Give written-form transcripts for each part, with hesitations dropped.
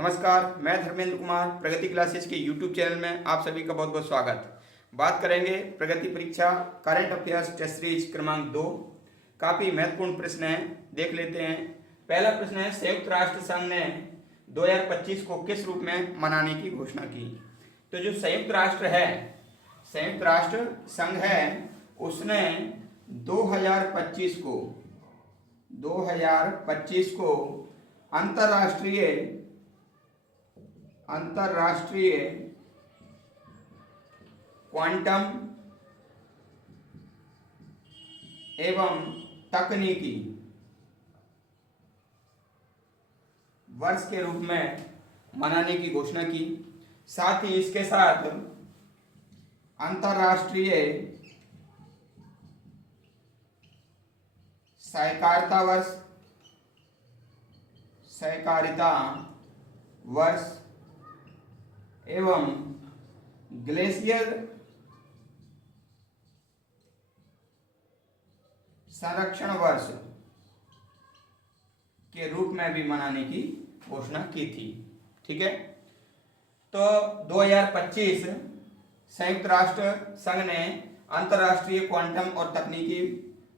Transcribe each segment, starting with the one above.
नमस्कार, मैं धर्मेंद्र कुमार प्रगति क्लासेस के यूट्यूब चैनल में आप सभी का बहुत बहुत स्वागत। बात करेंगे प्रगति परीक्षा करंट अफेयर्स टेस्ट सीरीज क्रमांक 2। काफ़ी महत्वपूर्ण प्रश्न है, देख लेते हैं। पहला प्रश्न है, संयुक्त राष्ट्र संघ ने 2025 को किस रूप में मनाने की घोषणा की। तो जो संयुक्त राष्ट्र संघ है उसने 2025 को अंतरराष्ट्रीय क्वांटम एवं तकनीकी वर्ष के रूप में मनाने की घोषणा की। साथ ही इसके साथ अंतरराष्ट्रीय सहकारिता वर्ष एवं ग्लेशियर संरक्षण वर्ष के रूप में भी मनाने की घोषणा की थी। ठीक है, तो 2025 संयुक्त राष्ट्र संघ ने अंतर्राष्ट्रीय क्वांटम और तकनीकी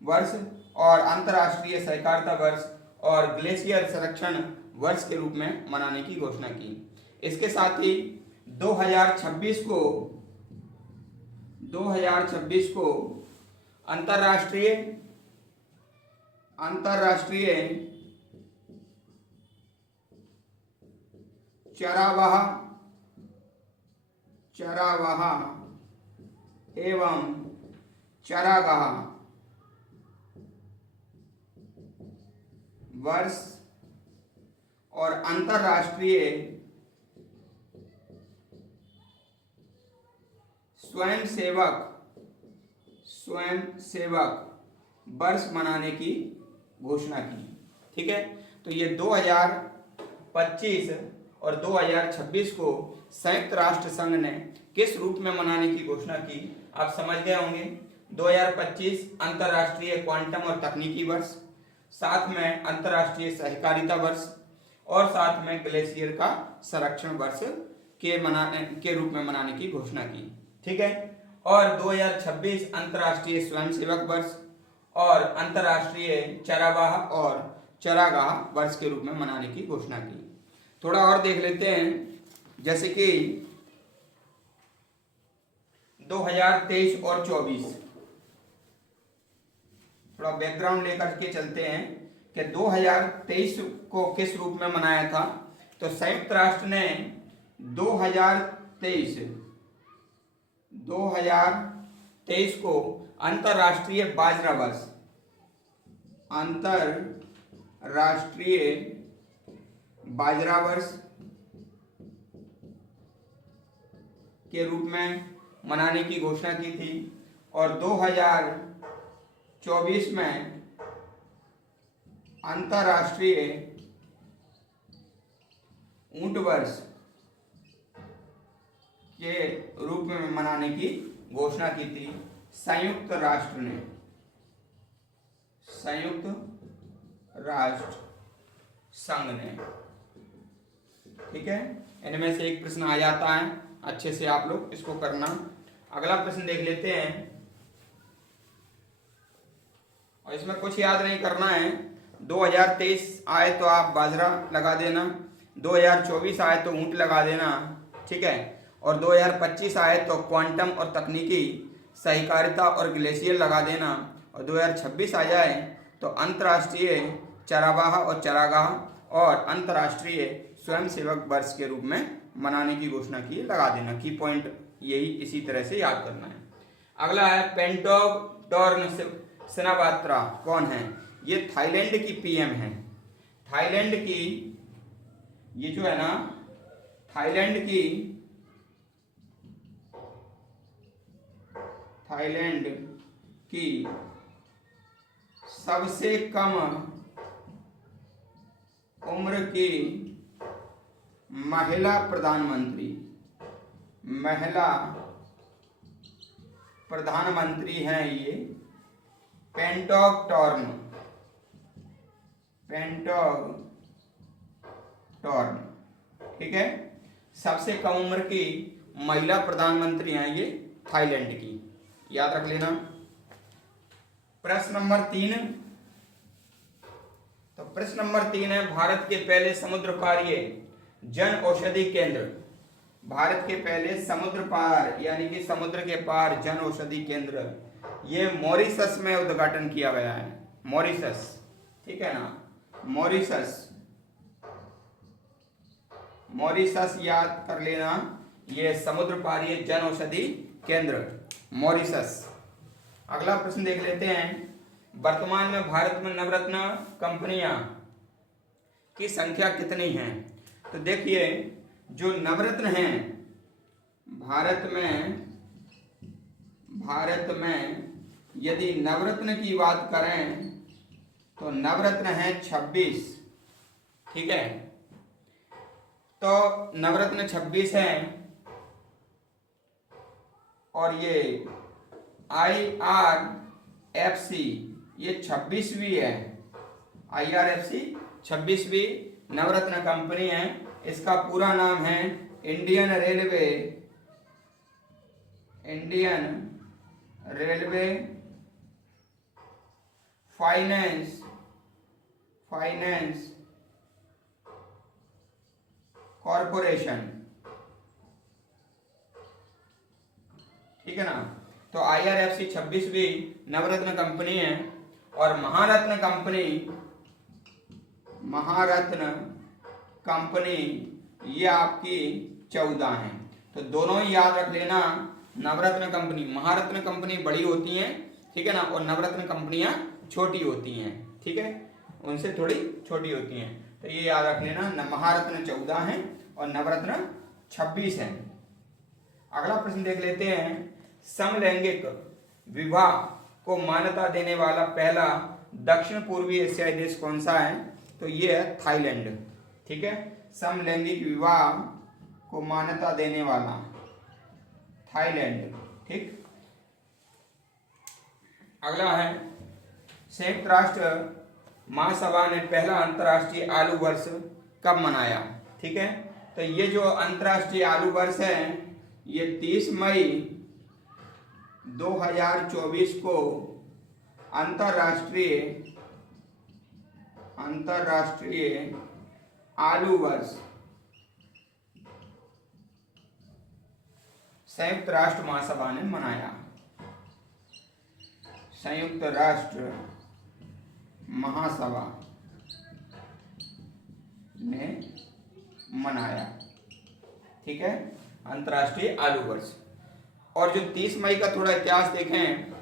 वर्ष और अंतर्राष्ट्रीय सहकारिता वर्ष और ग्लेशियर संरक्षण वर्ष के रूप में मनाने की घोषणा की। इसके साथ ही 2026 को अंतर्राष्ट्रीय चरावाह एवं चरागाह वर्ष और अंतर्राष्ट्रीय स्वयंसेवक वर्ष मनाने की घोषणा की। ठीक है, तो ये 2025 और 2026 को संयुक्त राष्ट्र संघ ने किस रूप में मनाने की घोषणा की, आप समझ गए होंगे। 2025 अंतर्राष्ट्रीय क्वांटम और तकनीकी वर्ष, साथ में अंतर्राष्ट्रीय सहकारिता वर्ष और साथ में ग्लेशियर का संरक्षण वर्ष के रूप में मनाने की घोषणा की। ठीक है, और 2026 अंतर्राष्ट्रीय स्वयंसेवक वर्ष और अंतर्राष्ट्रीय चरावाह और चरागाह वर्ष के रूप में मनाने की घोषणा की। थोड़ा और देख लेते हैं, जैसे कि 2023 और 24, थोड़ा बैकग्राउंड लेकर के चलते हैं कि 2023 को किस रूप में मनाया था। तो संयुक्त राष्ट्र ने 2023 को अंतर्राष्ट्रीय बाजरा वर्ष के रूप में मनाने की घोषणा की थी और 2024 में अंतर्राष्ट्रीय ऊंट वर्ष के रूप में मनाने की घोषणा की थी संयुक्त राष्ट्र संघ ने। ठीक है, इनमें से एक प्रश्न आ जाता है, अच्छे से आप लोग इसको करना। अगला प्रश्न देख लेते हैं, और इसमें कुछ याद नहीं करना है। 2023 आए तो आप बाजरा लगा देना, 2024 आए तो ऊंट लगा देना। ठीक है, और 2025 आए तो क्वांटम और तकनीकी सहकारिता और ग्लेशियर लगा देना, और 2026 आ जाए तो अंतर्राष्ट्रीय चरावाह और चरागाह और अंतर्राष्ट्रीय स्वयंसेवक वर्ष के रूप में मनाने की घोषणा की, लगा देना। की पॉइंट यही इसी तरह से याद करना है। अगला है पेंटोग शिनावात्रा कौन है। ये थाईलैंड की पीएम है। थाईलैंड की, ये जो है ना, थाईलैंड की सबसे कम उम्र की महिला प्रधानमंत्री हैं ये पेंटोग टॉर्न। ठीक है। सबसे कम उम्र की महिला प्रधानमंत्री हैं ये थाईलैंड की, याद रख लेना। प्रश्न नंबर 3, तो प्रश्न नंबर 3 है भारत के पहले समुद्र पारीय जन औषधि केंद्र। भारत के पहले समुद्र पार यानी कि समुद्र के पार जन औषधि केंद्र ये मॉरिशस में उद्घाटन किया गया है। मॉरिशस, ठीक है ना, मॉरिशस, मॉरिशस याद कर लेना, ये समुद्र पारीय जन औषधि केंद्र मॉरिशस। अगला प्रश्न देख लेते हैं, वर्तमान में भारत में नवरत्न कंपनियां की संख्या कितनी है? तो देखिए जो नवरत्न हैं भारत में यदि नवरत्न की बात करें तो नवरत्न है 26, ठीक है। तो नवरत्न 26 हैं और ये IRFC ये 26वीं है। IRFC 26वीं नवरत्न कंपनी है। इसका पूरा नाम है इंडियन रेलवे फाइनेंस कॉरपोरेशन, ठीक है ना। तो IRFC 26वीं नवरत्न कंपनी है और महारत्न कंपनी ये आपकी 14 है। तो दोनों ही याद रख लेना, नवरत्न कंपनी, महारत्न कंपनी बड़ी होती हैं, ठीक है ना, और नवरत्न कंपनियां छोटी होती हैं, ठीक है, उनसे थोड़ी छोटी होती हैं। तो ये याद रख लेना, महारत्न 14 है और नवरत्न 26 है। अगला प्रश्न देख लेते हैं, समलैंगिक विवाह को मान्यता देने वाला पहला दक्षिण पूर्वी एशियाई देश कौन सा है? तो ये है थाईलैंड, ठीक है। समलैंगिक विवाह को मान्यता देने वाला थाईलैंड, ठीक। अगला है, संयुक्त राष्ट्र महासभा ने पहला अंतर्राष्ट्रीय आलू वर्ष कब मनाया? ठीक है, तो ये जो अंतर्राष्ट्रीय आलू वर्ष है ये 30 मई 2024 को अंतर्राष्ट्रीय आलू वर्ष संयुक्त राष्ट्र महासभा ने मनाया। संयुक्त राष्ट्र महासभा ने मनाया, ठीक है, अंतर्राष्ट्रीय आलू वर्ष। और जो 30 मई का थोड़ा इतिहास देखें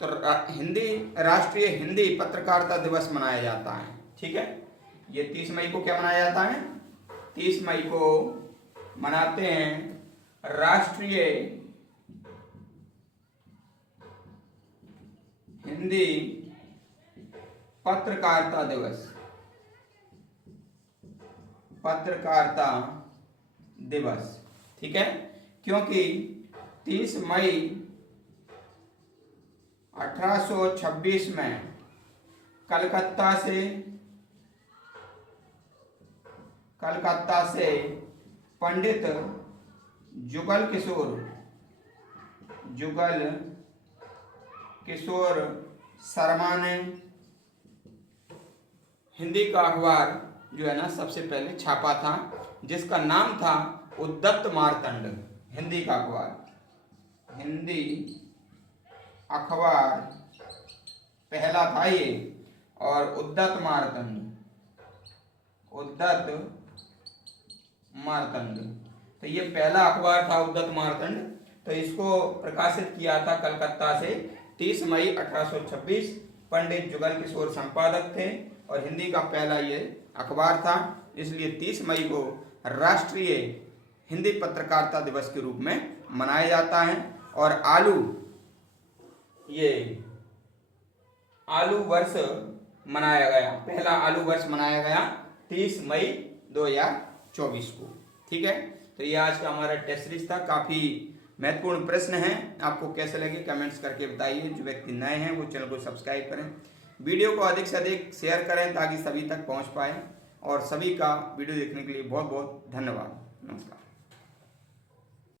तो हिंदी राष्ट्रीय हिंदी पत्रकारिता दिवस मनाया जाता है, ठीक है। ये 30 मई को क्या मनाया जाता है? 30 मई को मनाते हैं राष्ट्रीय हिंदी पत्रकारिता दिवस, पत्रकारिता दिवस, ठीक है। क्योंकि 30 मई 1826 में कलकत्ता से पंडित जुगल किशोर शर्मा ने हिंदी का अखबार जो है ना सबसे पहले छापा था, जिसका नाम था उद्दत मार्तंड। हिंदी का अखबार, हिंदी अखबार पहला था ये, और उद्दत मार्तंड, तो ये पहला अखबार था उद्दत मार्तंड। तो इसको प्रकाशित किया था कलकत्ता से 30 मई 1826। पंडित जुगल किशोर संपादक थे और हिंदी का पहला ये अखबार था, इसलिए 30 मई को राष्ट्रीय हिंदी पत्रकारिता दिवस के रूप में मनाया जाता है। और आलू वर्ष मनाया गया, पहला आलू वर्ष मनाया गया 30 मई 2024 को, ठीक है। तो ये आज का हमारा टेस्ट सीरीज था, काफी महत्वपूर्ण प्रश्न है। आपको कैसे लगे कमेंट्स करके बताइए। जो व्यक्ति नए हैं वो चैनल को सब्सक्राइब करें, वीडियो को अधिक से अधिक शेयर करें ताकि सभी तक पहुंच पाए, और सभी का वीडियो देखने के लिए बहुत बहुत धन्यवाद। नमस्कार।